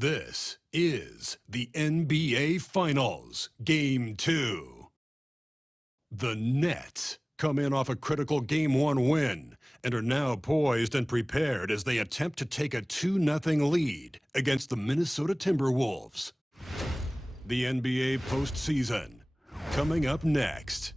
This is the NBA Finals, Game 2. The Nets come in off a critical Game 1 win and are now poised and prepared as they attempt to take a 2-0 lead against the Minnesota Timberwolves. The NBA postseason, coming up next.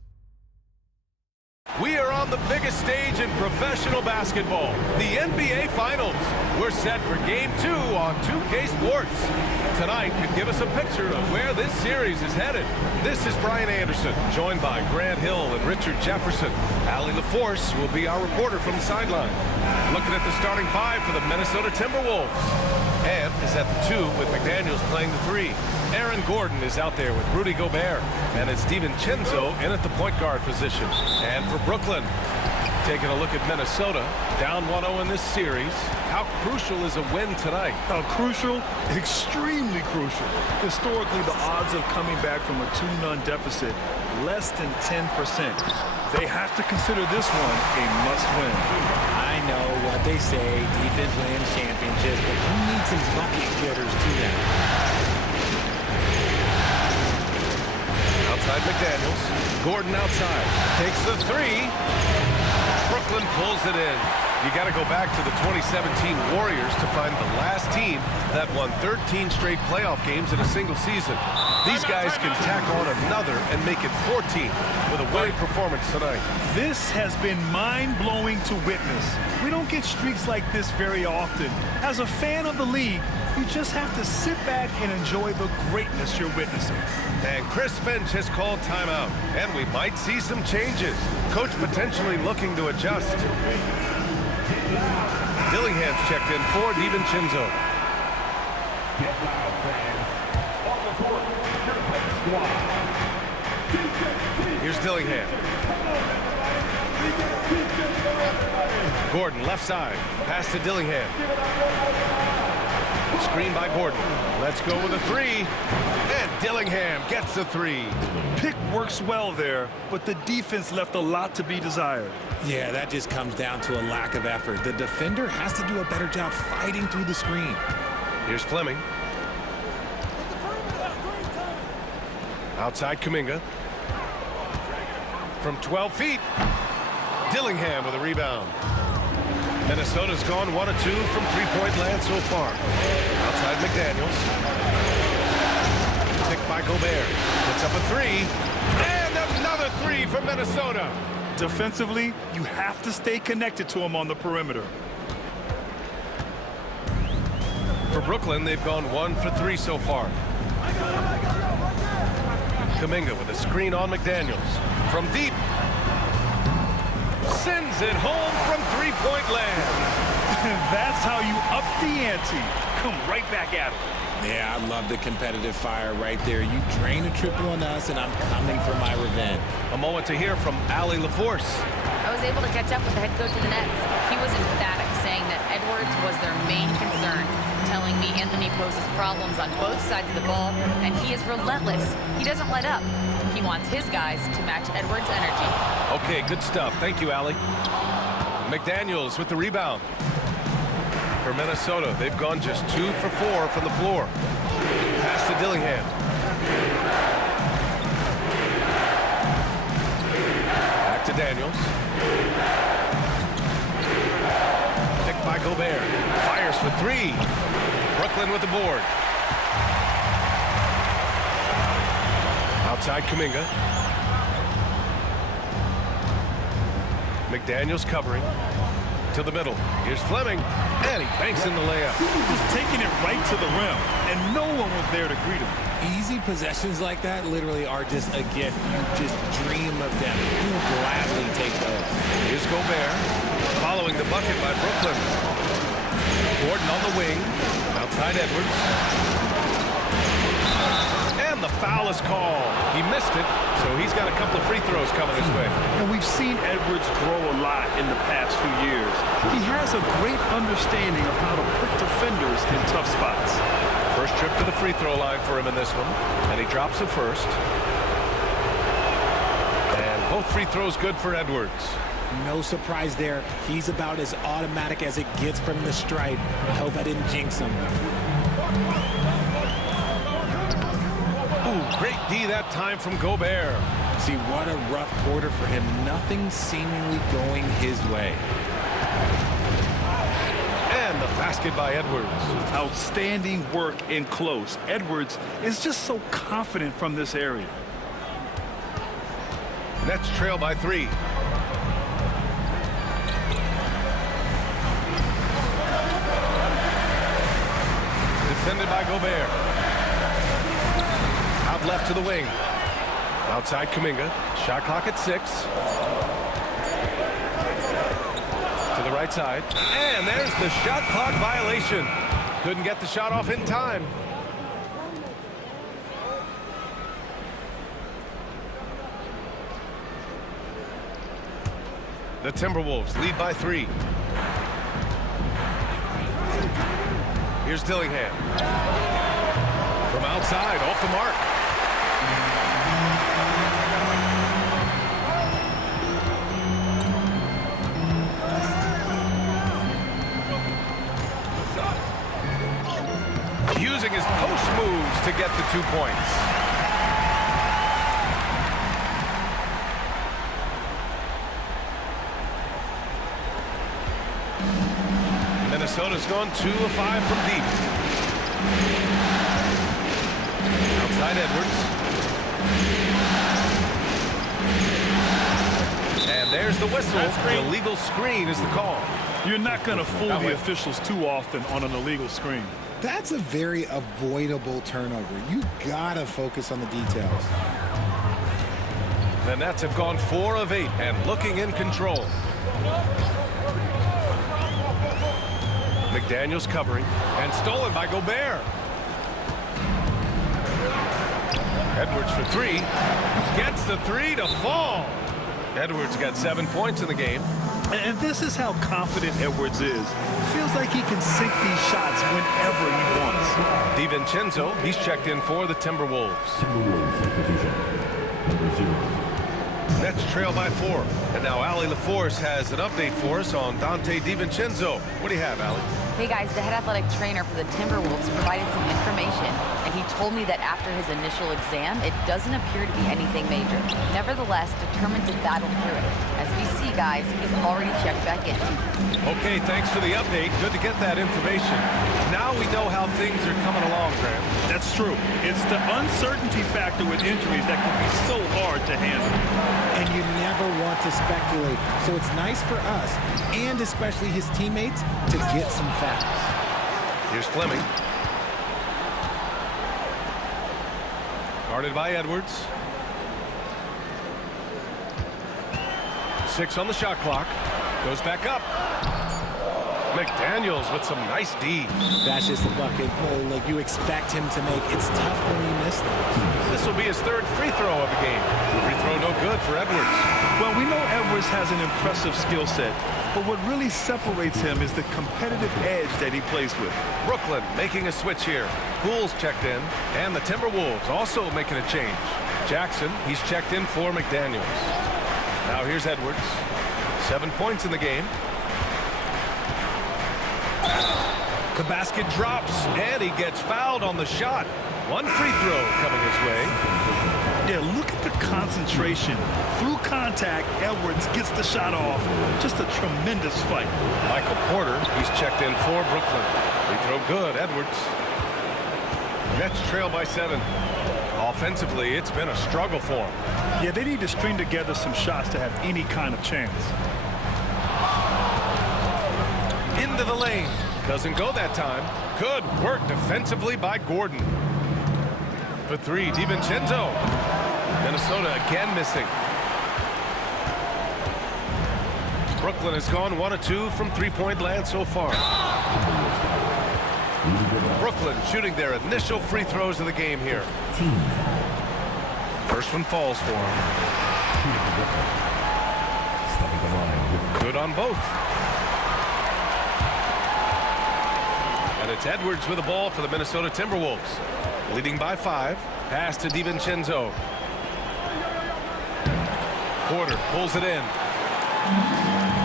We are on the biggest stage in professional basketball, the NBA Finals. We're set for Game 2 on 2K Sports. Tonight could give us a picture of where this series is headed. This is Brian Anderson, joined by Grant Hill and Richard Jefferson. Allie LaForce will be our reporter from the sideline. Looking at the starting five for the Minnesota Timberwolves. And is at the 2 with McDaniels playing the 3. Aaron Gordon is out there with Rudy Gobert. And it's DiVincenzo in at the point guard position. And for Brooklyn, taking a look at Minnesota, down 1-0 in this series. How crucial is a win tonight? Crucial? Extremely crucial. Historically, the odds of coming back from a 2-0 deficit, less than 10%. They have to consider this one a must-win. I know what they say, defense wins championships, but who needs some bucket getters to that? Outside McDaniels. Gordon outside. Takes the 3. Brooklyn pulls it in. You got to go back to the 2017 Warriors to find the last team that won 13 straight playoff games in a single season. These guys can tack on another and make it 14 with a winning performance tonight. This has been mind-blowing to witness. We don't get streaks like this very often. As a fan of the league, you just have to sit back and enjoy the greatness you're witnessing. And Chris Finch has called timeout, and we might see some changes. Coach potentially looking to adjust. Dillingham's checked in for DiVincenzo. Here's Dillingham. Gordon left side. Pass to Dillingham. Screen by Gordon. Let's go with a 3. And Dillingham gets the 3. Pick works well there, but the defense left a lot to be desired. Yeah, that just comes down to a lack of effort. The defender has to do a better job fighting through the screen. Here's Fleming. Outside Kuminga. From 12 feet. Dillingham with a rebound. Minnesota's gone 1 of 2 from three-point land so far. Outside McDaniels. Picked by Gobert. Puts up a 3. And another 3 for Minnesota. Defensively, you have to stay connected to him on the perimeter. For Brooklyn, they've gone 1 for 3 so far. Kuminga with a screen on McDaniels. From deep. Sends it home from three-point land. That's how you up the ante. Come right back at him. Yeah, I love the competitive fire right there. You drain a triple on us, and I'm coming for my revenge. A moment to hear from Allie LaForce. I was able to catch up with the head coach of the Nets. He was emphatic, saying that Edwards was their main concern, telling me Anthony poses problems on both sides of the ball, and he is relentless. He doesn't let up. He wants his guys to match Edwards' energy. Okay, good stuff. Thank you, Allie. McDaniels with the rebound. For Minnesota, they've gone just 2 for 4 from the floor. Pass to Dillingham. Back to Daniels. Picked by Gobert. Fires for 3. Brooklyn with the board. Outside Kuminga. McDaniels covering. To the middle. Here's Fleming. And he banks in the layup. Just taking it right to the rim. And no one was there to greet him. Easy possessions like that literally are just a gift. You just dream of them. You'll gladly take those. Here's Gobert. Following the bucket by Brooklyn. Gordon on the wing. Outside Edwards. And the foul is called. He missed it, so he's got a couple of free throws coming his way. And we've seen Edwards grow a lot in the past few years. He has a great understanding of how to put defenders in tough spots. First trip to the free throw line for him in this one, and he drops it first. And both free throws good for Edwards. No surprise there. He's about as automatic as it gets from the stripe. I hope I didn't jinx him. that time from Gobert. See, what a rough quarter for him. Nothing seemingly going his way. And the basket by Edwards. Outstanding work in close. Edwards is just so confident from this area. Nets trail by 3. Defended by Gobert. Out left to the wing. Outside Kuminga. Shot clock at 6. To the right side. And there's the shot clock violation. Couldn't get the shot off in time. The Timberwolves lead by 3. Here's Dillingham. From outside, off the mark. Using his post moves to get the 2 points. Minnesota's gone 2 of 5 from deep. Outside Edwards. And there's the whistle. The illegal screen is the call. You're not going to fool the officials too often on an illegal screen. That's a very avoidable turnover. You gotta focus on the details. The Nets have gone 4 of 8 and looking in control. McDaniels covering and stolen by Gobert. Edwards for 3. Gets the 3 to fall. Edwards got 7 points in the game. And this is how confident Edwards is. Feels like he can sink these shots whenever he wants. DiVincenzo, he's checked in for the Timberwolves. Nets trail by 4. And now Allie LaForce has an update for us on Dante DiVincenzo. What do you have, Allie? Hey guys, the head athletic trainer for the Timberwolves provided some information, and he told me that after his initial exam, it doesn't appear to be anything major. Nevertheless, determined to battle through it. As we see, guys, he's already checked back in. Okay, thanks for the update. Good to get that information. Now we know how things are coming along, Graham. That's true. It's the uncertainty factor with injuries that can be so hard to handle. And you never want to speculate. So it's nice for us, and especially his teammates, to get some facts. Here's Fleming. Guarded by Edwards. 6 on the shot clock. Goes back up. McDaniels with some nice D. That's just a bucket like you expect him to make. It's tough when you miss them. This will be his 3rd free throw of the game. Free throw no good for Edwards. Well, we know Edwards has an impressive skill set, but what really separates him is the competitive edge that he plays with. Brooklyn making a switch here. Poole's checked in, and the Timberwolves also making a change. Jackson, he's checked in for McDaniels. Now here's Edwards. 7 points in the game. The basket drops, and he gets fouled on the shot. 1 free throw coming his way. Yeah, look at the concentration. Through contact, Edwards gets the shot off. Just a tremendous fight. Michael Porter, he's checked in for Brooklyn. Free throw good, Edwards. Nets trail by 7. Offensively, it's been a struggle for him. Yeah, they need to string together some shots to have any kind of chance. Into the lane. Doesn't go that time. Good work defensively by Gordon. For 3, DiVincenzo. Minnesota again missing. Brooklyn has gone 1 of 2 from 3-point land so far. Brooklyn shooting their initial free throws of the game here. First one falls for him. Good on both. And it's Edwards with the ball for the Minnesota Timberwolves. Leading by 5. Pass to DiVincenzo. Porter pulls it in.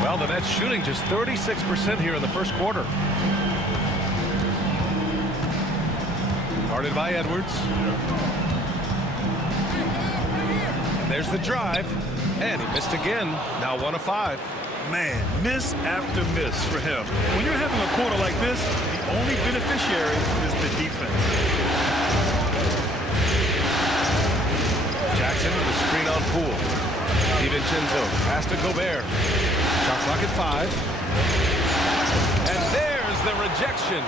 Well, the Nets shooting just 36% here in the first quarter. Guarded by Edwards. There's the drive, and he missed again. Now 1 of 5. Man, miss after miss for him. When you're having a quarter like this, the only beneficiary is the defense. Jackson with a screen on Poole. DiVincenzo pass to Gobert. Shot clock at 5. And there's the rejection.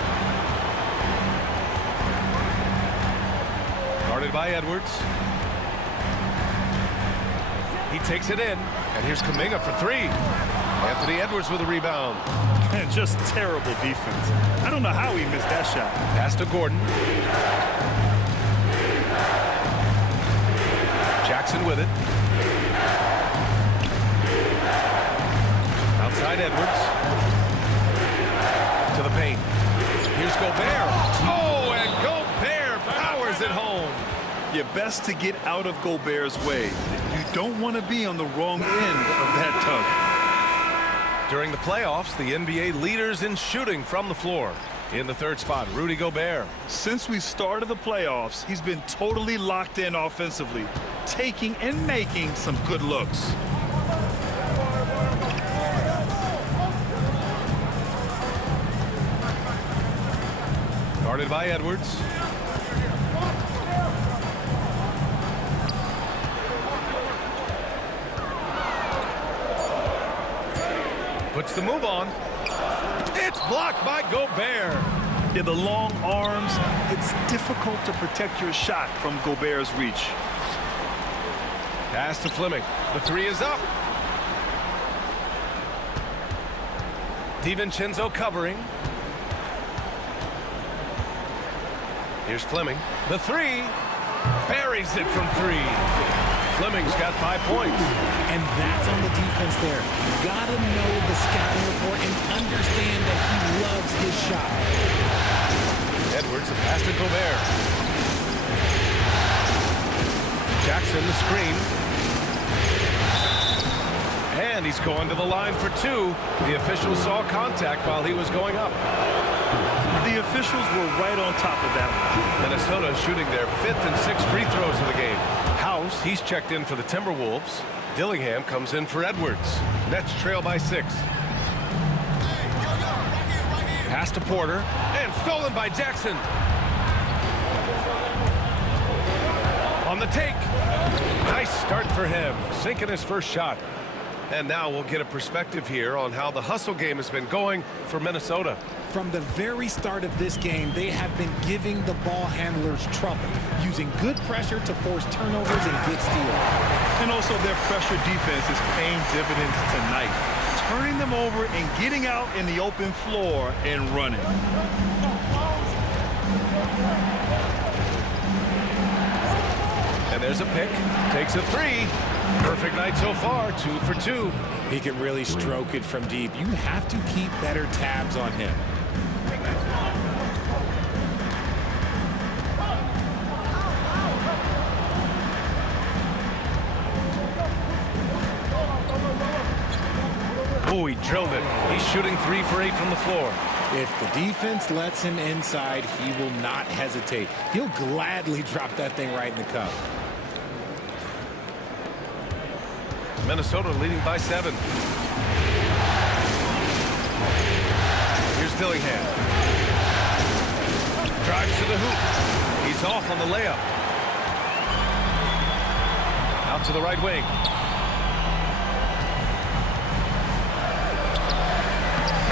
Guarded by Edwards. He takes it in, and here's Kuminga for 3. Anthony Edwards with a rebound. Just terrible defense. I don't know how he missed that shot. Pass to Gordon. Jackson with it. Outside Edwards. To the paint. Here's Gobert. Oh, and Gobert powers it home. You're best to get out of Gobert's way. You don't want to be on the wrong end of that tug. During the playoffs, the NBA leaders in shooting from the floor. In the 3rd spot, Rudy Gobert. Since we started the playoffs, he's been totally locked in offensively, taking and making some good looks. Guarded by Edwards. Puts the move on. It's blocked by Gobert. Yeah, the long arms, it's difficult to protect your shot from Gobert's reach. Pass to Fleming. The 3 is up. DiVincenzo covering. Here's Fleming. The 3 buries it from 3. Fleming's got 5 points. And that's on the defense there. You gotta know the scouting report and understand that he loves his shot. Edwards, a pass to Gobert. Jackson, the screen. And he's going to the line for 2. The official saw contact while he was going up. The officials were right on top of that one. Minnesota shooting their 5th and 6th free throws of the game. House, he's checked in for the Timberwolves. Dillingham comes in for Edwards. Nets trail by 6. Pass to Porter, and stolen by Jackson. On the take. Nice start for him, sinking his first shot. And now we'll get a perspective here on how the hustle game has been going for Minnesota. From the very start of this game, they have been giving the ball handlers trouble, using good pressure to force turnovers and get steals. And also their pressure defense is paying dividends tonight, turning them over and getting out in the open floor and running. And there's a pick, takes a 3. Perfect night so far, 2 for 2. He can really stroke it from deep. You have to keep better tabs on him. Oh, he drilled it. He's shooting 3 for 8 from the floor. If the defense lets him inside, he will not hesitate. He'll gladly drop that thing right in the cup. Minnesota leading by 7. Here's Dillingham. Drives to the hoop. He's off on the layup. Out to the right wing.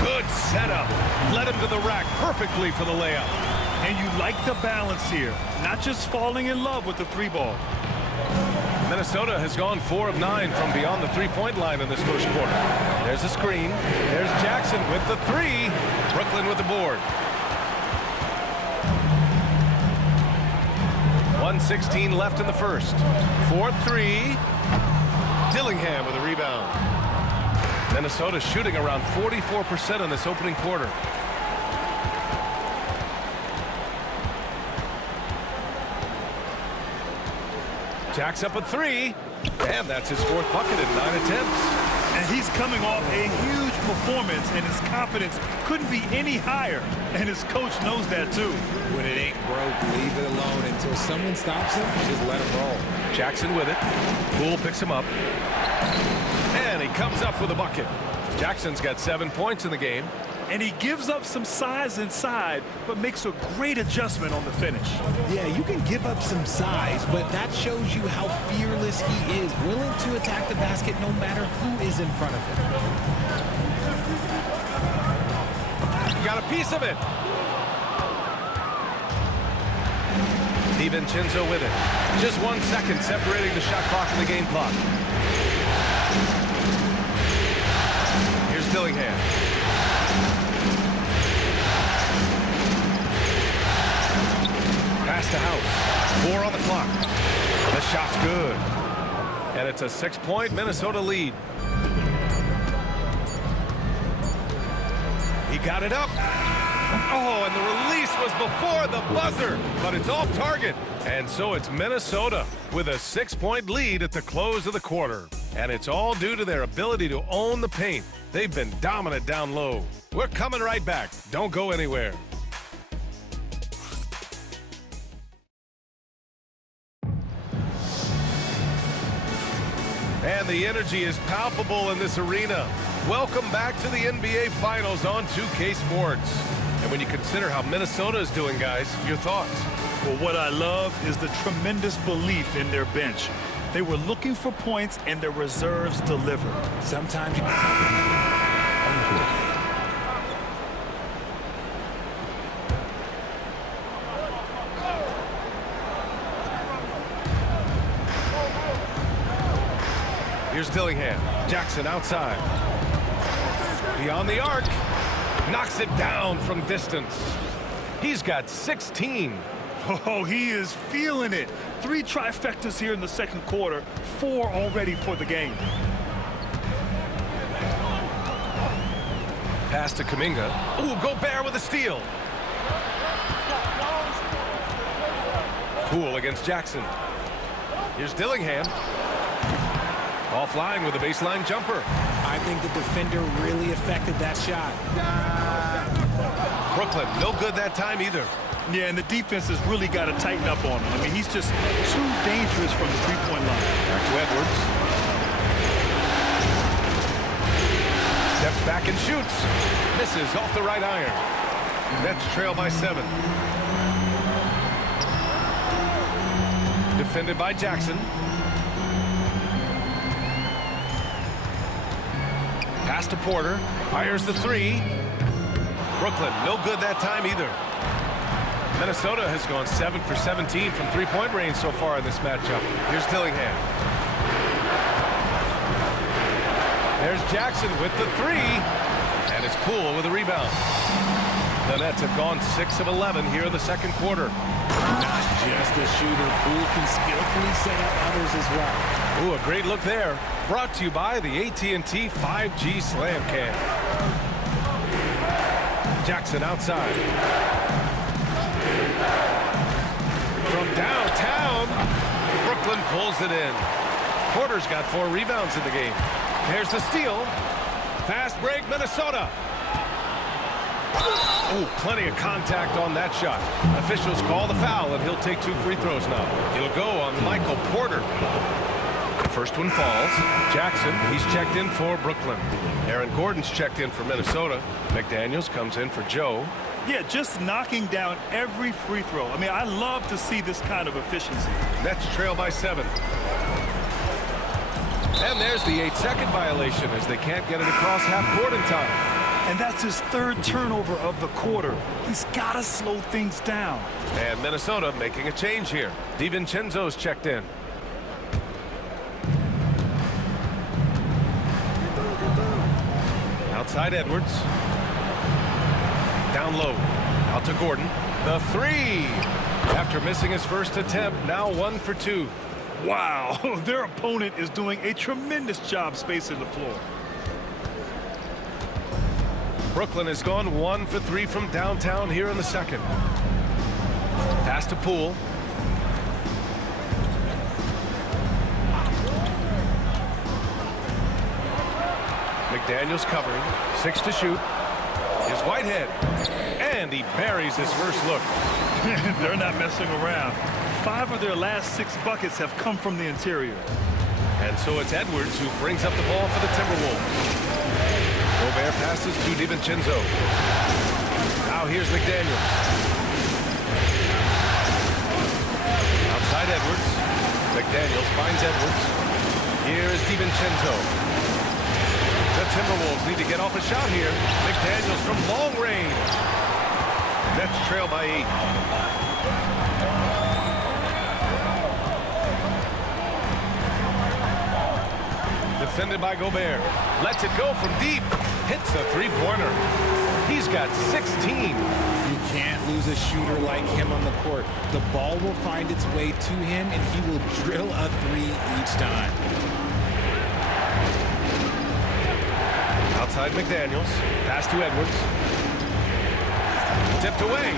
Good setup. Led him to the rack perfectly for the layup. And you like the balance here, not just falling in love with the 3-ball. Minnesota has gone 4 of 9 from beyond the 3-point line in this first quarter. There's a screen. There's Jackson with the 3. Brooklyn with the board. 1:16 left in the first. 4-3. Dillingham with a rebound. Minnesota shooting around 44% in this opening quarter. Jacks up a 3, and that's his 4th bucket in 9 attempts. And he's coming off a huge performance, and his confidence couldn't be any higher. And his coach knows that too. When it ain't broke, leave it alone until someone stops him. Just let him roll. Jackson with it. Poole picks him up. And he comes up with a bucket. Jackson's got 7 points in the game. And he gives up some size inside, but makes a great adjustment on the finish. Yeah, you can give up some size, but that shows you how fearless he is, willing to attack the basket no matter who is in front of him. Got a piece of it. DiVincenzo with it. Just 1 second separating the shot clock and the game clock. Here's Dillingham. Pass to House. 4 on the clock. The shot's good. And it's a 6-point Minnesota lead. He got it up. Oh, and the release was before the buzzer, but it's off target. And so it's Minnesota with a 6-point lead at the close of the quarter. And it's all due to their ability to own the paint. They've been dominant down low. We're coming right back. Don't go anywhere. And the energy is palpable in this arena. Welcome back to the NBA Finals on 2K Sports. And when you consider how Minnesota is doing, guys, your thoughts? Well, what I love is the tremendous belief in their bench. They were looking for points, and their reserves delivered. Sometimes you... Here's Dillingham. Jackson outside. Beyond the arc. Knocks it down from distance. He's got 16. Oh, he is feeling it. 3 trifectas here in the second quarter. 4 already for the game. Pass to Kuminga. Ooh, Gobert with a steal. Poole against Jackson. Here's Dillingham. Offline with a baseline jumper. I think the defender really affected that shot. Brooklyn, no good that time either. Yeah, and the defense has really got to tighten up on him. I mean, he's just too dangerous from the three-point line. Back to Edwards. Steps back and shoots. Misses off the right iron. Nets trail by 7. Defended by Jackson. Pass to Porter. Fires the 3. Brooklyn, no good that time either. Minnesota has gone 7 for 17 from three-point range so far in this matchup. Here's Dillingham. There's Jackson with the 3. And it's Poole with a rebound. The Nets have gone 6 of 11 here in the second quarter. Not just a shooter. Poole can skillfully set up others as well. Ooh, a great look there. Brought to you by the AT&T 5G Slam Cam. Jackson outside. From downtown, Brooklyn pulls it in. Porter's got 4 rebounds in the game. There's the steal. Fast break, Minnesota. Ooh, plenty of contact on that shot. Officials call the foul, and he'll take 2 free throws now. It'll go on Michael Porter. The first one falls. Jackson, he's checked in for Brooklyn. Aaron Gordon's checked in for Minnesota. McDaniels comes in for Joe. Yeah, just knocking down every free throw. I mean, I love to see this kind of efficiency. Nets trail by 7. And there's the 8-second violation as they can't get it across half court in time. And that's his 3rd turnover of the quarter. He's got to slow things down. And Minnesota making a change here. DiVincenzo's checked in. Outside Edwards. Down low. Out to Gordon. The 3. After missing his first attempt, now 1 for 2. Wow, their opponent is doing a tremendous job spacing the floor. Brooklyn has gone 1 for 3 from downtown here in the second. Pass to Poole. McDaniels covering. 6 to shoot. Here's Whitehead. And And he buries his first look. They're not messing around. 5 of their last 6 buckets have come from the interior. And so it's Edwards who brings up the ball for the Timberwolves. Gobert passes to DiVincenzo. Now here's McDaniels. Outside Edwards. McDaniels finds Edwards. Here is DiVincenzo. The Timberwolves need to get off a shot here. McDaniels from long range. Nets trail by 8. Defended by Gobert. Lets it go from deep. Hits a three-pointer. He's got 16. You can't lose a shooter like him on the court. The ball will find its way to him, and he will drill a 3 each time. Outside McDaniels. Pass to Edwards. Tipped away.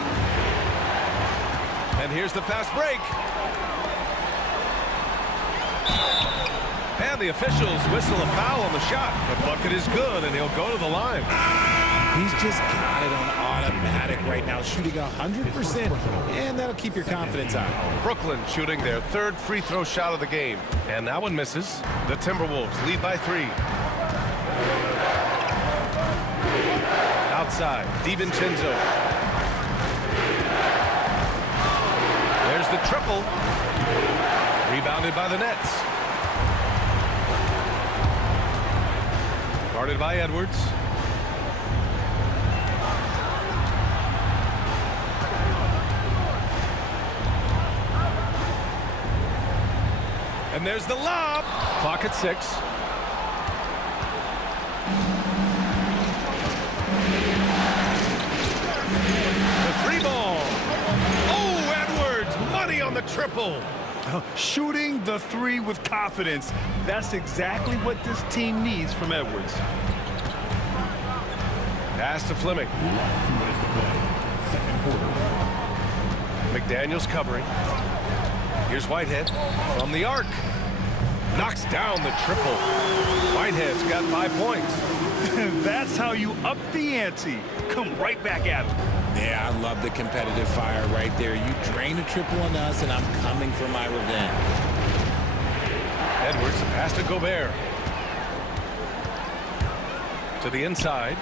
And here's the fast break. And the officials whistle a foul on the shot. The bucket is good, and he'll go to the line. He's just got it on automatic right now, shooting 100%, and that'll keep your confidence up. Brooklyn shooting their 3rd free throw shot of the game. And that one misses. The Timberwolves lead by 3. Outside, DiVincenzo. There's the triple. Rebounded by the Nets. Guarded by Edwards. And there's the lob. Clock at 6. The 3-ball. Oh, Edwards, money on the triple. Shooting the 3 with confidence. That's exactly what this team needs from Edwards. Pass to Fleming. McDaniels covering. Here's Whitehead from the arc. Knocks down the triple. Whitehead's got 5 points. That's how you up the ante. Come right back at him. Yeah, I love the competitive fire right there. You drain a triple on us, and I'm coming for my revenge. Edwards, the pass to Gobert. To the inside.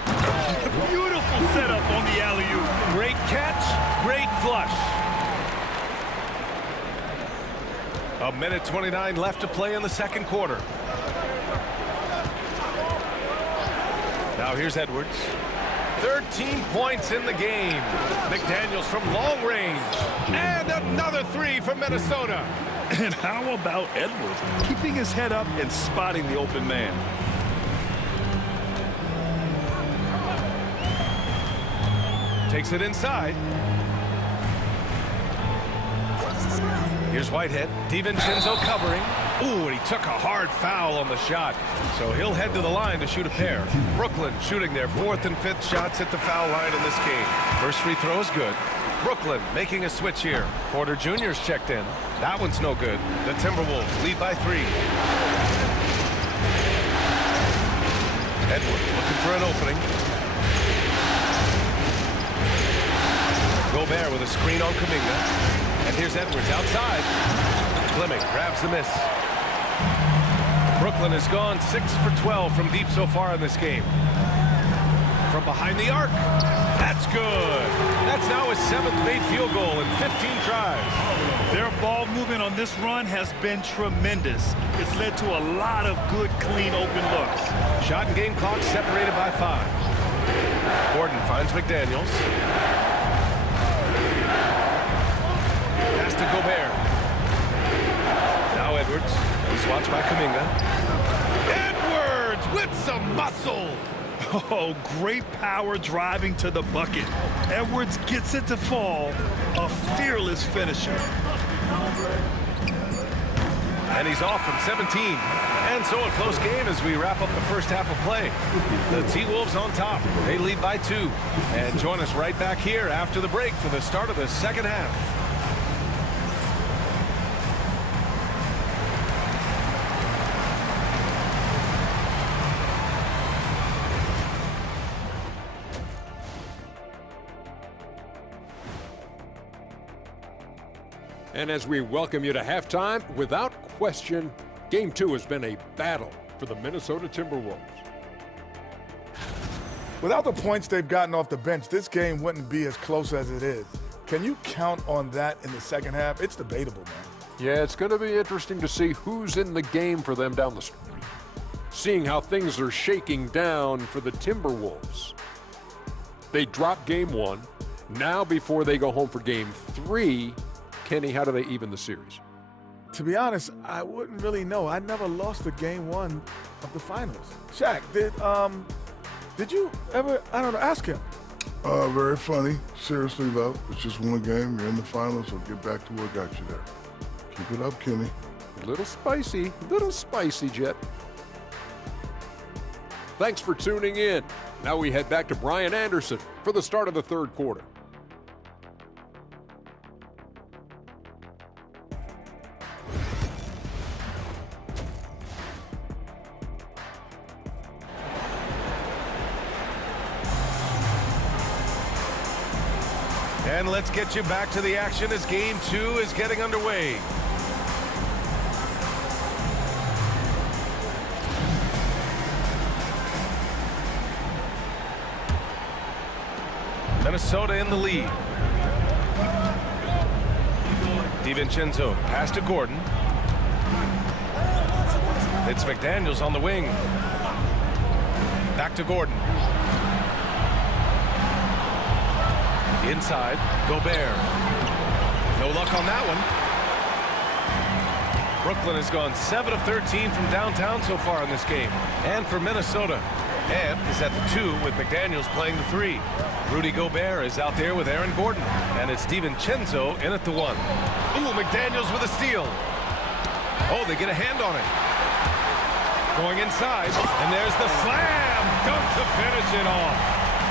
Beautiful setup on the alley-oop. Great catch, great flush. 1:29 left to play in the 2nd quarter. Now here's Edwards. 13 points in the game. McDaniels from long range. And another 3 from Minnesota. And how about Edwards keeping his head up and spotting the open man? Takes it inside. Here's Whitehead. DiVincenzo covering. Ooh, and he took a hard foul on the shot. So he'll head to the line to shoot a pair. Brooklyn shooting their 4th and 5th shots at the foul line in this game. First free throw is good. Brooklyn making a switch here. Porter Jr.'s checked in. That one's no good. The Timberwolves lead by 3. Edwards looking for an opening. Gobert with a screen on Kuminga. And here's Edwards outside. Fleming grabs the miss. Brooklyn has gone 6 for 12 from deep so far in this game. From behind the arc. That's good. That's now his 7th made field goal in 15 tries. Their ball movement on this run has been tremendous. It's led to a lot of good, clean, open looks. Shot and game clock separated by 5. Gordon finds McDaniels. Pass to Gobert. Now Edwards. He's watched by Kuminga. Edwards with some muscle. Oh, great power driving to the bucket. Edwards gets it to fall. A fearless finisher. And he's off from 17. And so a close game as we wrap up the first half of play. The T-Wolves on top. They lead by 2. And join us right back here after the break for the start of the second half. And as we welcome you to halftime, without question, Game 2 has been a battle for the Minnesota Timberwolves. Without the points they've gotten off the bench, this game wouldn't be as close as it is. Can you count on that in the second half? It's debatable, man. Yeah, it's going to be interesting to see who's in the game for them down the street. Seeing how things are shaking down for the Timberwolves. They dropped Game 1. Now before they go home for Game 3, Kenny, how do they even the series? To be honest, I wouldn't really know. I never lost a Game 1 of the finals. Shaq, did you ever, I don't know, ask him? Very funny. Seriously, though, it's just one game. You're in the finals, so get back to what got you there. Keep it up, Kenny. Little spicy, Jet. Thanks for tuning in. Now we head back to Brian Anderson for the start of the third quarter. And let's get you back to the action as Game 2 is getting underway. Minnesota in the lead. DiVincenzo pass to Gordon. It's McDaniels on the wing. Back to Gordon. Inside, Gobert. No luck on that one. Brooklyn has gone 7 of 13 from downtown so far in this game. And for Minnesota, Ed is at the 2 with McDaniels playing the 3. Rudy Gobert is out there with Aaron Gordon. And it's DiVincenzo in at the 1. Ooh, McDaniels with a steal. Oh, they get a hand on it. Going inside, and there's the slam dunk to finish it off.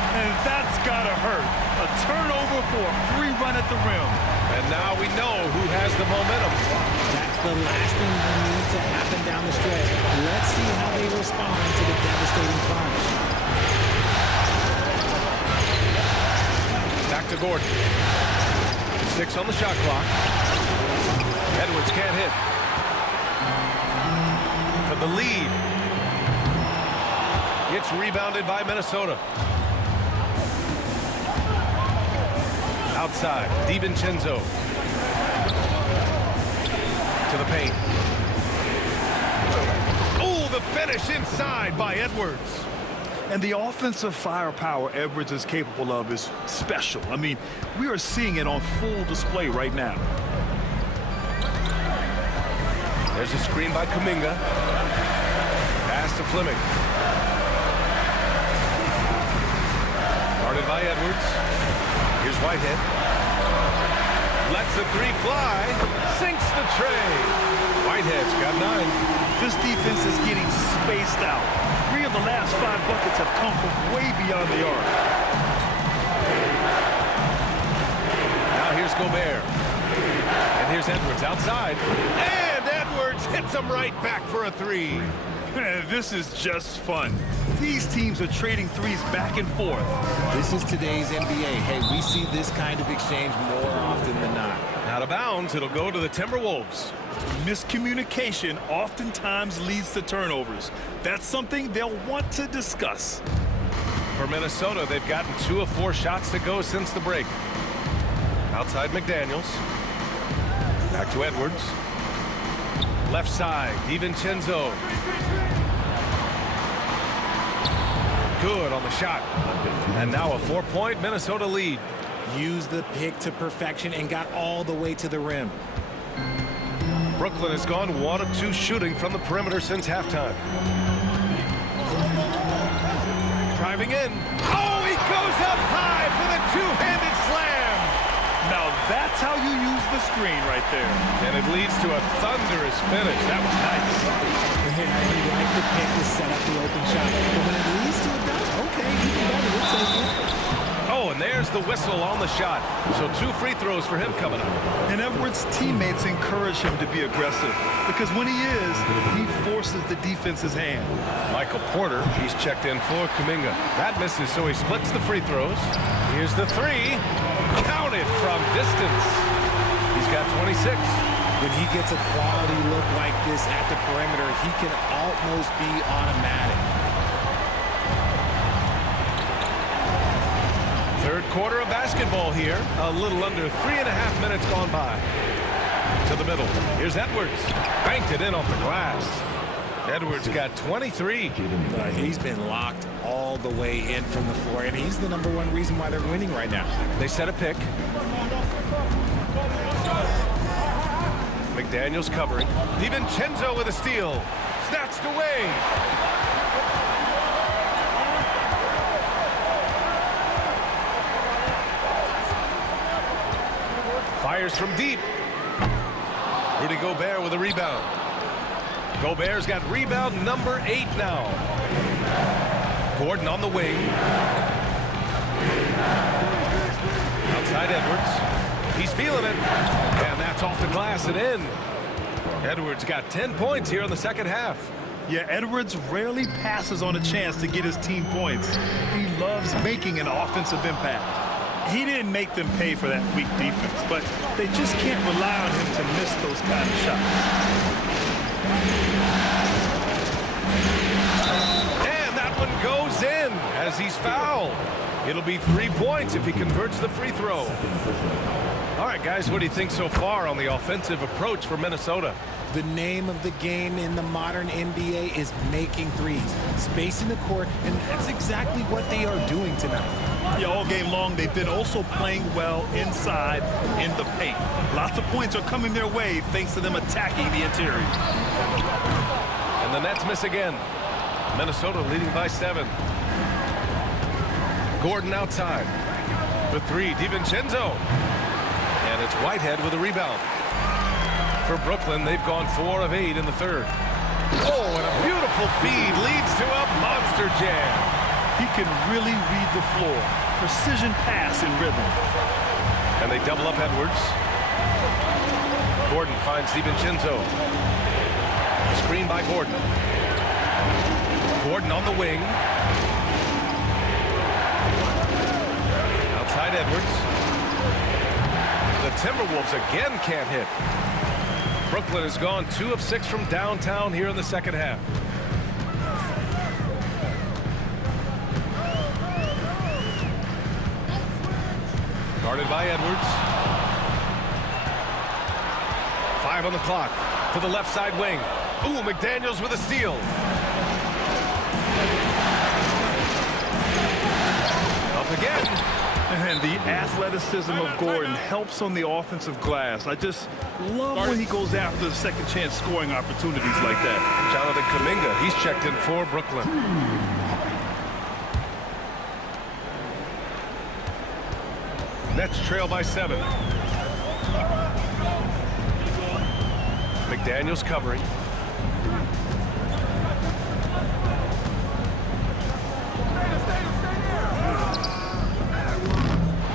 And that's gotta hurt. A turnover for a free run at the rim. And now we know who has the momentum. That's the last thing we need to happen down the stretch. Let's see how they respond to the devastating punch. Back to Gordon. 6 on the shot clock. Edwards can't hit. For the lead. It's rebounded by Minnesota. Outside, DiVincenzo. To the paint. Oh, the finish inside by Edwards. And the offensive firepower Edwards is capable of is special. I mean, we are seeing it on full display right now. There's a screen by Kuminga. Pass to Fleming. Guarded by Edwards. Here's Whitehead. Lets the 3 fly. Sinks the tray. Whitehead's got 9. This defense is getting spaced out. 3 of the last 5 buckets have come from way beyond the arc. Now here's Gobert. And here's Edwards outside. And Edwards hits him right back for a 3. Man, this is just fun. These teams are trading threes back and forth. This is today's NBA. Hey, we see this kind of exchange more often than not. Out of bounds, it'll go to the Timberwolves. Miscommunication oftentimes leads to turnovers. That's something they'll want to discuss. For Minnesota, they've gotten 2 of 4 shots to go since the break. Outside McDaniels. Back to Edwards. Left side, DiVincenzo. Good on the shot. And now a 4-point Minnesota lead. Used the pick to perfection and got all the way to the rim. Brooklyn has gone 1 of 2 shooting from the perimeter since halftime. Driving in. Oh, he goes up high for the 2-handed slam. Now that's how you use the screen right there. And it leads to a thunderous finish. That was nice. He liked the pick to set up the open shot. But when it leads to a dunk, okay, even better, we'll take it. Oh, and there's the whistle on the shot. So 2 free throws for him coming up. And Edwards' teammates encourage him to be aggressive because when he is, he forces the defense's hand. Michael Porter, he's checked in for Kuminga. That misses, so he splits the free throws. Here's the 3. Counted from distance. He's got got 26. When he gets a quality look like this at the perimeter, he can almost be automatic. Third quarter of basketball here. A little under 3.5 minutes gone by. To the middle. Here's Edwards. Banked it in off the glass. Edwards got 23. He's been locked all the way in from the floor, and he's the #1 reason why they're winning right now. They set a pick. McDaniels covering. DiVincenzo with a steal. Snatched away. Fires from deep. Rudy Gobert with a rebound. Gobert's got rebound number 8 now. Gordon on the wing. Outside Edwards. He's feeling it. And that's off the glass and in. Edwards got 10 points here in the second half. Yeah, Edwards rarely passes on a chance to get his team points. He loves making an offensive impact. He didn't make them pay for that weak defense, but they just can't rely on him to miss those kind of shots. And that one goes in as he's fouled. It'll be 3 points if he converts the free throw. All right, guys, what do you think so far on the offensive approach for Minnesota? The name of the game in the modern NBA is making threes, spacing the court, and that's exactly what they are doing tonight. Yeah, all game long, they've been also playing well inside in the paint. Lots of points are coming their way thanks to them attacking the interior. And the Nets miss again. Minnesota leading by 7. Gordon outside. For 3, DiVincenzo. And it's Whitehead with a rebound. For Brooklyn, they've gone 4 of 8 in the third. Oh, and a beautiful feed leads to a monster jam. He can really read the floor. Precision pass in rhythm. And they double up Edwards. Gordon finds DiVincenzo. Screen by Gordon. Gordon on the wing. Outside Edwards. The Timberwolves again can't hit. Brooklyn has gone 2 of 6 from downtown here in the second half. Guarded by Edwards. 5 on the clock. To the left side wing. Ooh, McDaniels with a steal. Up again. And the athleticism of Gordon helps on the offensive glass. I just love when he goes after the second chance scoring opportunities like that. Jonathan Kuminga, he's checked in for Brooklyn. Nets trail by 7. McDaniels covering.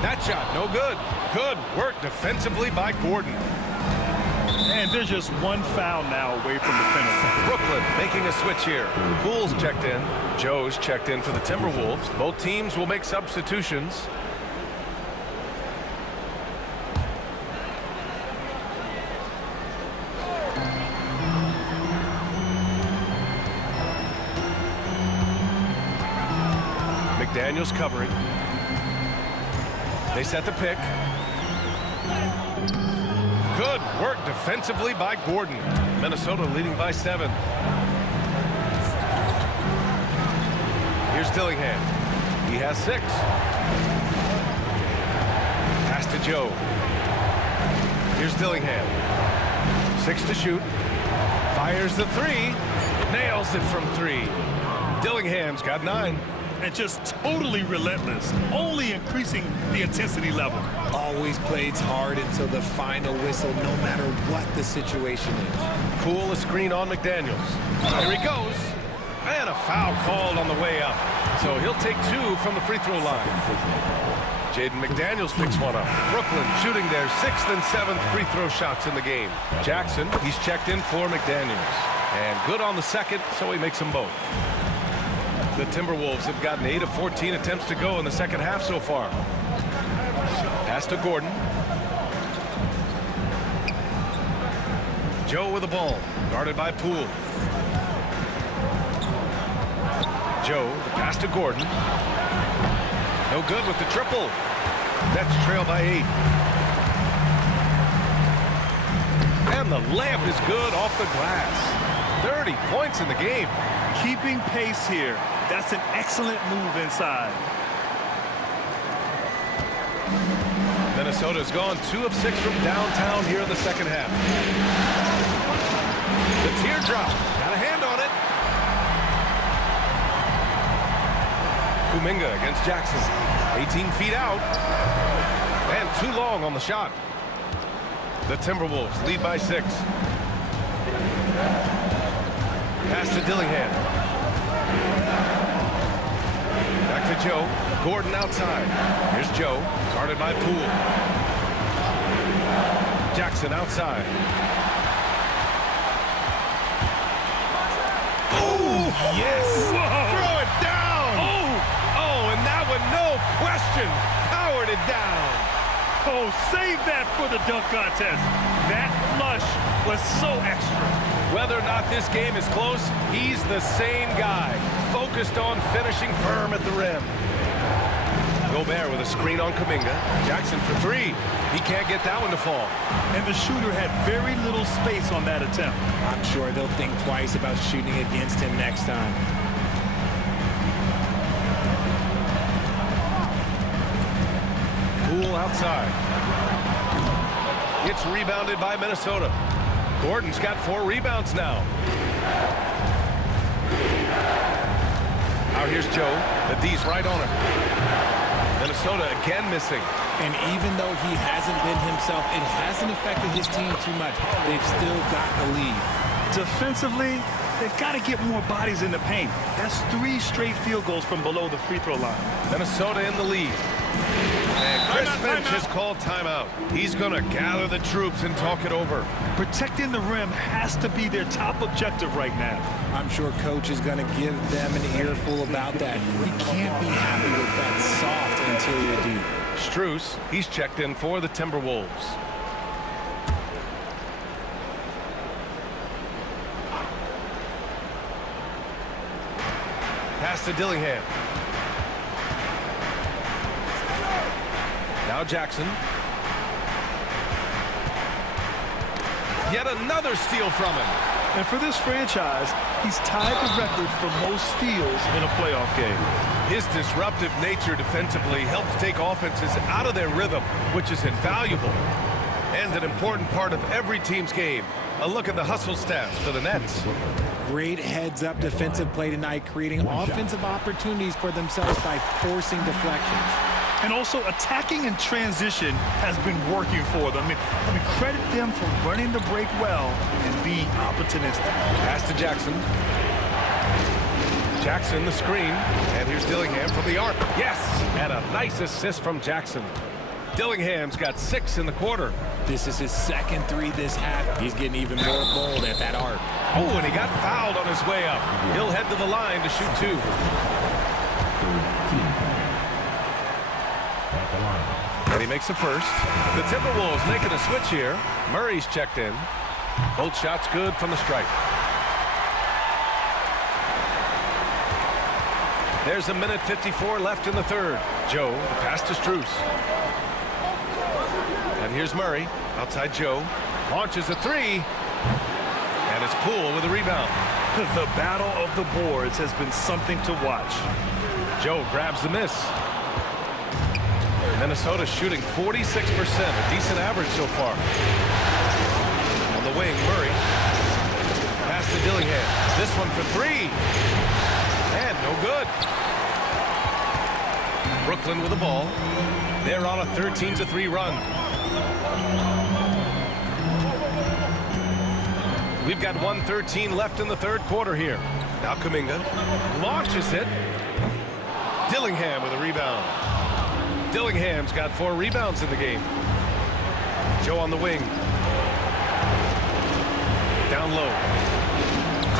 That shot, no good. Good work defensively by Gordon. And there's just one foul now away from the penalty. Brooklyn making a switch here. Poole's checked in. Joe's checked in for the Timberwolves. Both teams will make substitutions. McDaniels covering. They set the pick. Good work defensively by Gordon. Minnesota leading by 7. Here's Dillingham. He has 6. Pass to Joe. Here's Dillingham. 6 to shoot. Fires the 3. Nails it from 3. Dillingham's got 9. And just totally relentless, only increasing the intensity level. Always plays hard until the final whistle, no matter what the situation is. Poole a screen on McDaniels. Here he goes. And a foul called on the way up. So he'll take 2 from the free throw line. Jaden McDaniels picks one up. Brooklyn shooting their 6th and 7th free throw shots in the game. Jackson, he's checked in for McDaniels. And good on the second, so he makes them both. The Timberwolves have gotten 8 of 14 attempts to go in the second half so far. Pass to Gordon. Joe with the ball, guarded by Poole. Joe, the pass to Gordon. No good with the triple. Nets trail by 8. And the layup is good off the glass. 30 points in the game. Keeping pace here. That's an excellent move inside. Minnesota's gone 2 of 6 from downtown here in the second half. The teardrop. Got a hand on it. Kuminga against Jackson. 18 feet out. And too long on the shot. The Timberwolves lead by 6. Pass to Dillingham. Back to Joe. Gordon outside. Here's Joe, guarded by Poole. Jackson outside. Oh, yes! Whoa. Throw it down! Oh, and that one, no question, powered it down. Oh, save that for the dunk contest. That flush was so extra. Whether or not this game is close, he's the same guy, focused on finishing firm at the rim. Gobert with a screen on Kuminga. Jackson for 3. He can't get that one to fall. And the shooter had very little space on that attempt. I'm sure they'll think twice about shooting against him next time. Poole outside. It's rebounded by Minnesota. Gordon's got 4 rebounds now. Now here's Joe. The D's right on him. Minnesota again missing. And even though he hasn't been himself, it hasn't affected his team too much. They've still got the lead. Defensively, they've got to get more bodies in the paint. That's 3 straight field goals from below the free throw line. Minnesota in the lead. And Chris Finch has called timeout. He's going to gather the troops and talk it over. Protecting the rim has to be their top objective right now. I'm sure coach is going to give them an earful about that. We can't be happy with that soft interior D. Strus, he's checked in for the Timberwolves. Pass to Dillingham. Now Jackson. Yet another steal from him. And for this franchise, he's tied the record for most steals in a playoff game. His disruptive nature defensively helps take offenses out of their rhythm, which is invaluable and an important part of every team's game. A look at the hustle stats for the Nets. Great heads-up defensive play tonight, creating offensive opportunities for themselves by forcing deflections. And also attacking in transition has been working for them. I mean, credit them for running the break well and being opportunistic. Pass to Jackson. Jackson the screen. And here's Dillingham from the arc. Yes! And a nice assist from Jackson. Dillingham's got 6 in the quarter. This is his second 3 this half. He's getting even more bold at that arc. Oh, and he got fouled on his way up. He'll head to the line to shoot 2. And he makes the first. The Timberwolves making a switch here. Murray's checked in. Both shots good from the stripe. There's a minute 54 left in the third. Joe, the pass to Strus. And here's Murray, outside Joe. Launches a 3. And it's Poole with a rebound. The battle of the boards has been something to watch. Joe grabs the miss. Minnesota shooting 46%, a decent average so far. On the wing, Murray. Pass to Dillingham. This one for 3. And no good. Brooklyn with the ball. They're on a 13-3 run. We've got 1:13 left in the third quarter here. Now Kuminga launches it. Dillingham with a rebound. Dillingham's got 4 rebounds in the game. Joe on the wing. Down low.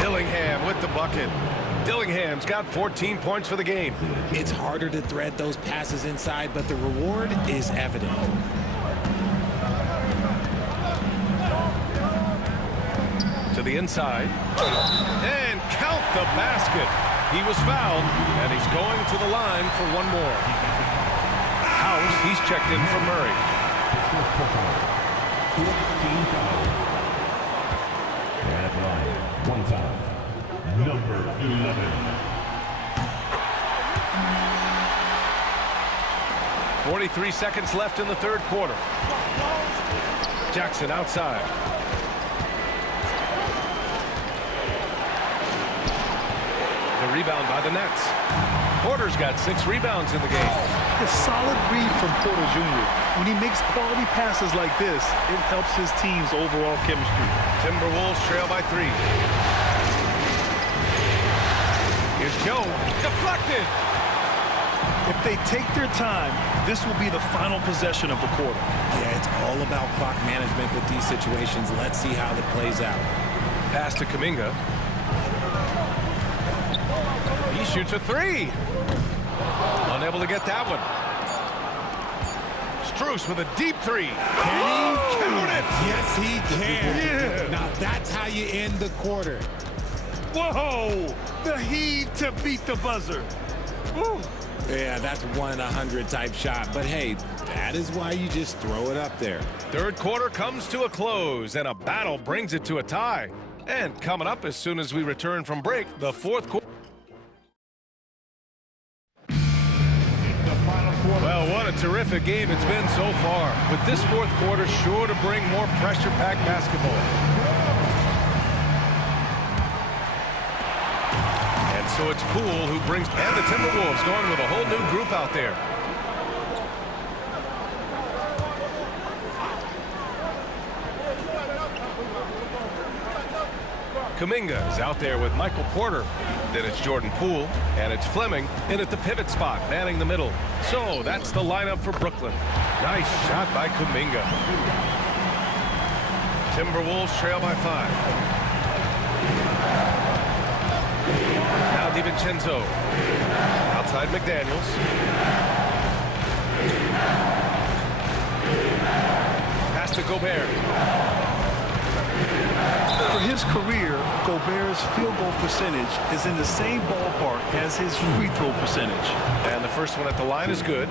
Dillingham with the bucket. Dillingham's got 14 points for the game. It's harder to thread those passes inside, but the reward is evident. to the inside. And count the basket. He was fouled, and he's going to the line for one more. House, he's checked in for Murray. 15 foul. At line, one foul. Number 11. 43 seconds left in the third quarter. Jackson outside. The rebound by the Nets. Porter's got 6 rebounds in the game. A solid read from Porter Jr. When he makes quality passes like this, it helps his team's overall chemistry. Timberwolves trail by 3. Here's Joe. Deflected. If they take their time, this will be the final possession of the quarter. Yeah, it's all about clock management with these situations. Let's see how it plays out. Pass to Kuminga. He shoots a 3. Unable to get that one. Strus with a deep 3. Can he count it? Yes, he can. Yeah. Now that's how you end the quarter. Whoa! The heave to beat the buzzer. Woo. Yeah, that's 1 in 100 type shot. But hey, that is why you just throw it up there. Third quarter comes to a close, and a battle brings it to a tie. And coming up as soon as we return from break, the fourth quarter. Well, what a terrific game it's been so far. With this fourth quarter sure to bring more pressure-packed basketball. And so it's Poole who brings, and the Timberwolves going with a whole new group out there. Kuminga is out there with Michael Porter. Then it's Jordan Poole, and it's Fleming in at the pivot spot, manning the middle. So that's the lineup for Brooklyn. Nice shot by Kuminga. Timberwolves trail by 5. Now DiVincenzo. Outside McDaniels. Pass to Gobert. For his career, Gobert's field goal percentage is in the same ballpark as his free throw percentage. And the first one at the line is good.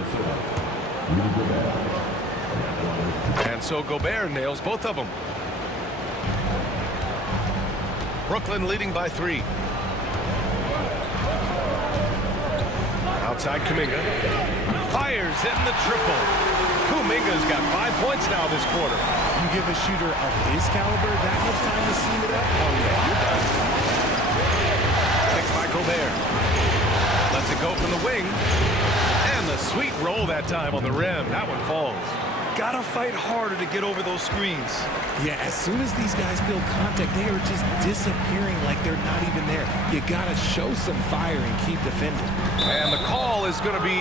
And so Gobert nails both of them. Brooklyn leading by 3. Outside Kuminga. Fires hitting the triple. Kuminga's got 5 points now this quarter. You give a shooter of his caliber that much time to seam it up? Oh, yeah, you're done. Picked by Gobert. Lets it go from the wing. And the sweet roll that time on the rim. That one falls. Gotta fight harder to get over those screens. Yeah, as soon as these guys feel contact, they are just disappearing like they're not even there. You gotta show some fire and keep defending. And the call is going to be,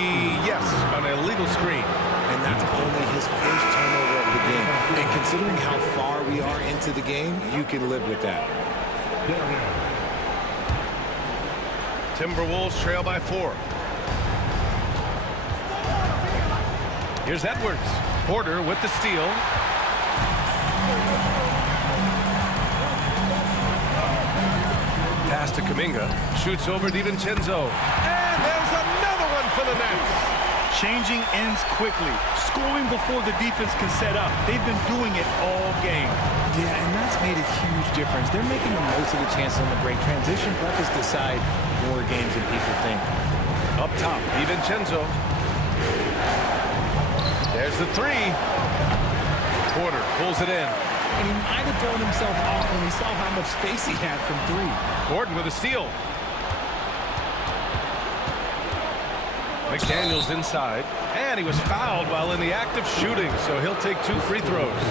yes, an illegal screen. And that's only his first turnover of the game. And considering how far we are into the game, you can live with that. Timberwolves trail by 4. Here's Edwards. Porter with the steal. Pass to Kuminga. Shoots over DiVincenzo. And there's another one for the Nets. Changing ends quickly, scoring before the defense can set up. They've been doing it all game. Yeah, and that's made a huge difference. They're making the most of the chances on the break. Transition buckets decide more games than people think. Up top, DiVincenzo. There's the 3. Porter pulls it in. And he might have thrown himself off when he saw how much space he had from 3. Gordon with a steal. McDaniels inside, and he was fouled while in the act of shooting, so he'll take 2 free throws.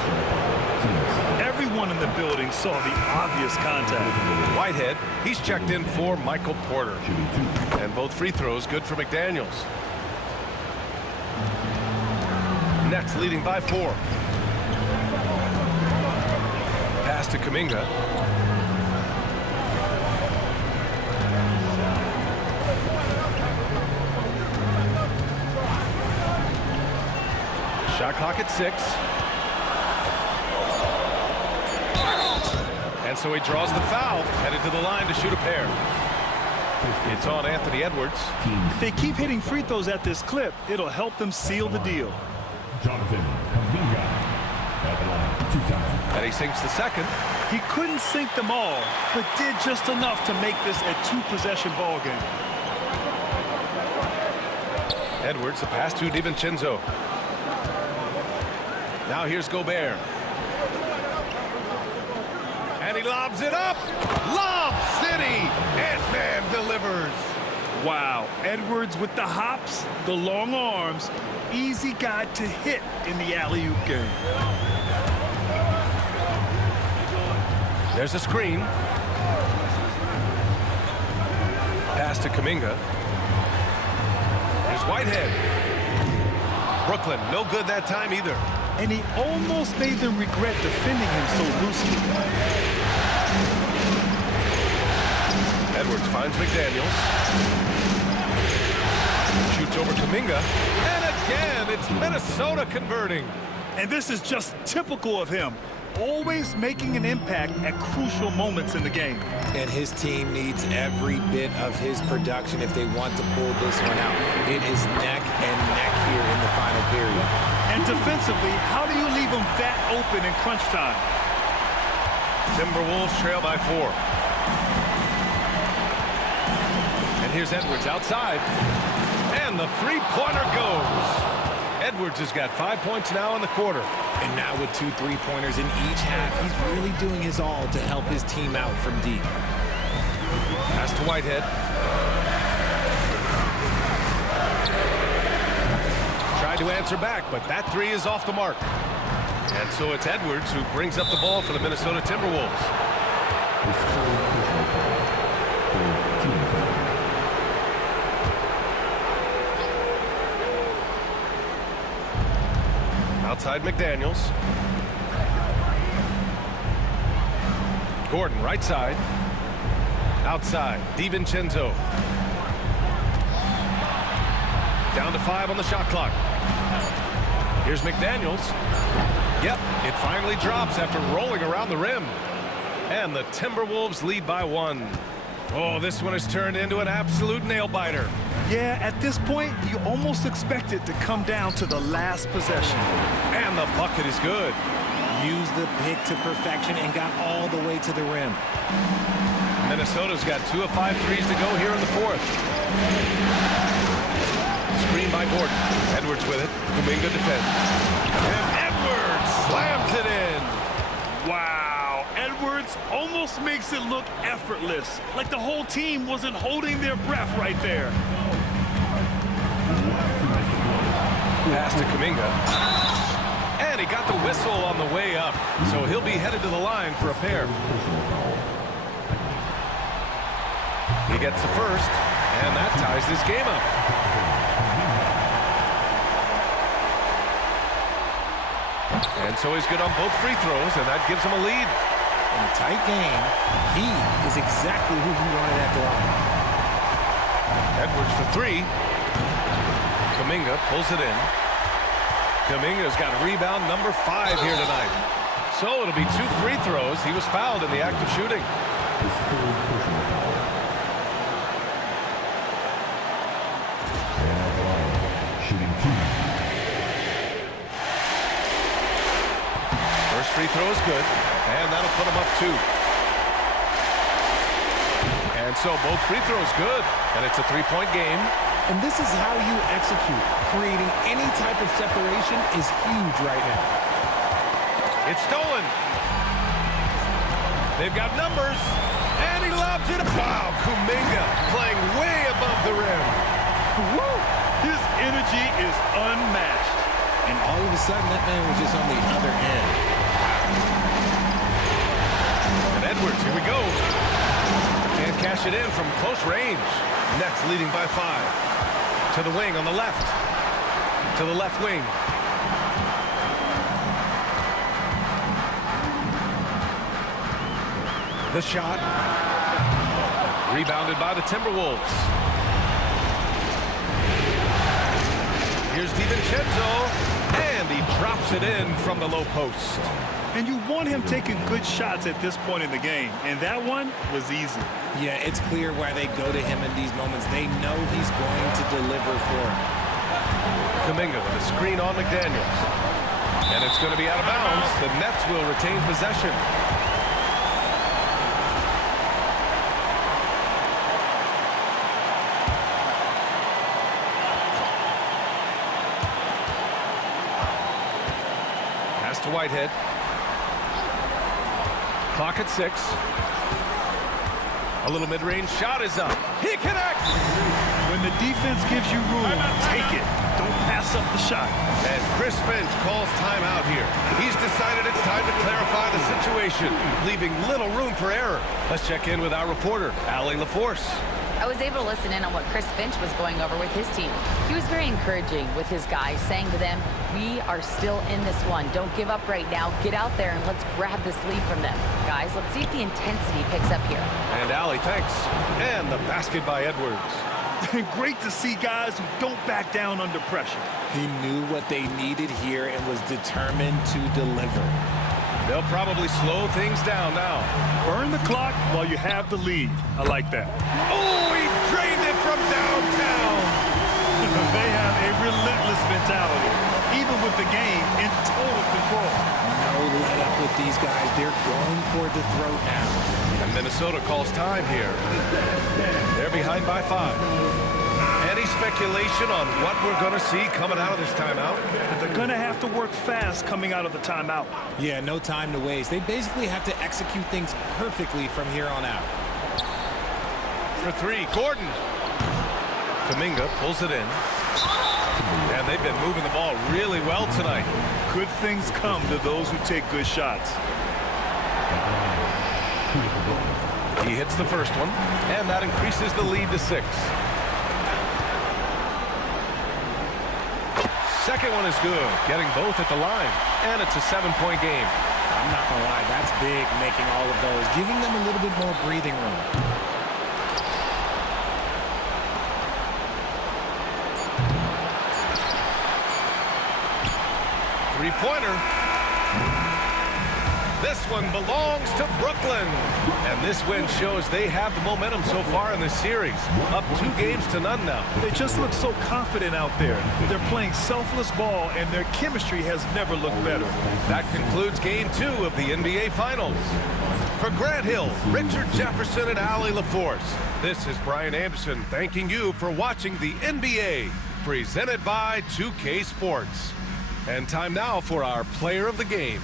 Everyone in the building saw the obvious contact. Whitehead, he's checked in for Michael Porter. And both free throws good for McDaniels. Nets leading by 4. Pass to Kuminga. Shot clock at 6. And so he draws the foul, headed to the line to shoot a pair. It's on Anthony Edwards. If they keep hitting free throws at this clip, it'll help them seal the deal. Jonathan Kuminga at the line, 2 times. And he sinks the second. He couldn't sink them all, but did just enough to make this a 2-possession ball game. Edwards, the pass to DiVincenzo. Now here's Gobert. And he lobs it up. Lob City. Ant-Man delivers. Wow, Edwards with the hops, the long arms, easy guy to hit in the alley-oop game. There's a screen. Pass to Kuminga. Here's Whitehead. Brooklyn, no good that time either. And he almost made them regret defending him so loosely. Edwards finds McDaniels. Shoots over Kuminga. And again, it's Minnesota converting. And this is just typical of him. Always making an impact at crucial moments in the game. And his team needs every bit of his production if they want to pull this one out. It is neck and neck here in the final period. And defensively, how do you leave them that open in crunch time? Timberwolves trail by 4. And here's Edwards outside. And the three-pointer goes. Edwards has got 5 points now in the quarter. And now with 2 3-pointers in each half, he's really doing his all to help his team out from deep. Pass to Whitehead. Tried to answer back, but that 3 is off the mark. And so it's Edwards who brings up the ball for the Minnesota Timberwolves. Outside McDaniels. Gordon, right side. Outside, DiVincenzo. Down to 5 on the shot clock. Here's McDaniels. Yep, it finally drops after rolling around the rim. And the Timberwolves lead by 1. Oh, this one has turned into an absolute nail-biter. Yeah, at this point, you almost expect it to come down to the last possession. And the bucket is good. Used the pick to perfection and got all the way to the rim. Minnesota's got 2 of 5 threes to go here in the 4th. Screen by Gordon. Edwards with it. Kuminga defends. And Edwards slams it in. Wow, Edwards almost makes it look effortless, like the whole team wasn't holding their breath right there. Pass to Kuminga. And he got the whistle on the way up, so he'll be headed to the line for a pair. He gets the first, and that ties this game up. And so he's good on both free throws, and that gives him a lead. In a tight game, he is exactly who he wanted at the line. Edwards for 3. Kuminga pulls it in. Kuminga's got rebound number 5 here tonight. So it'll be 2 free throws. He was fouled in the act of shooting. Shooting 2. First free throw is good, and that'll put him up 2. And so both free throws good, and it's a 3-point game. And this is how you execute. Creating any type of separation is huge right now. It's stolen. They've got numbers, and he lobs it. Wow, Kuminga playing way above the rim. Woo! His energy is unmatched. And all of a sudden, that man was just on the other end. And Edwards, here we go. Can't cash it in from close range. Nets leading by 5. To the wing on the left. To the left wing. The shot. Rebounded by the Timberwolves. Here's DiVincenzo. And he drops it in from the low post. And you want him taking good shots at this point in the game, and that one was easy. Yeah, it's clear why they go to him in these moments. They know he's going to deliver for him. Kuminga with a screen on McDaniels. And it's going to be out of bounds. The Nets will retain possession. Pass to Whitehead. Clock at 6. A little mid-range shot is up. He connects! When the defense gives you room, take it. Don't pass up the shot. And Chris Finch calls timeout here. He's decided it's time to clarify the situation, leaving little room for error. Let's check in with our reporter, Allie LaForce. I was able to listen in on what Chris Finch was going over with his team. He was very encouraging with his guys, saying to them, we are still in this one. Don't give up right now. Get out there and let's grab this lead from them. Guys, let's see if the intensity picks up here. And Allie, thanks. And the basket by Edwards. Great to see guys who don't back down under pressure. He knew what they needed here and was determined to deliver. They'll probably slow things down now. Burn the clock while you have the lead. I like that. Oh, he drained it from downtown. They have a relentless mentality, even with the game in total control. No let up with these guys. They're going for the throat now. And Minnesota calls time here. They're behind by 5. Any speculation on what we're going to see coming out of this timeout? They're going to have to work fast coming out of the timeout. Yeah, no time to waste. They basically have to execute things perfectly from here on out. For 3, Gordon. Kuminga pulls it in. And they've been moving the ball really well tonight. Good things come to those who take good shots. He hits the first one, and that increases the lead to 6. Second one is good, getting both at the line, and it's a 7-point game. I'm not gonna lie, that's big, making all of those, giving them a little bit more breathing room. Three-pointer. This one belongs to Brooklyn. And this win shows they have the momentum so far in this series. Up 2-0 now. They just look so confident out there. They're playing selfless ball, and their chemistry has never looked better. That concludes Game 2 of the NBA Finals. For Grant Hill, Richard Jefferson, and Allie LaForce, this is Brian Anderson thanking you for watching the NBA, presented by 2K Sports. And time now for our player of the game.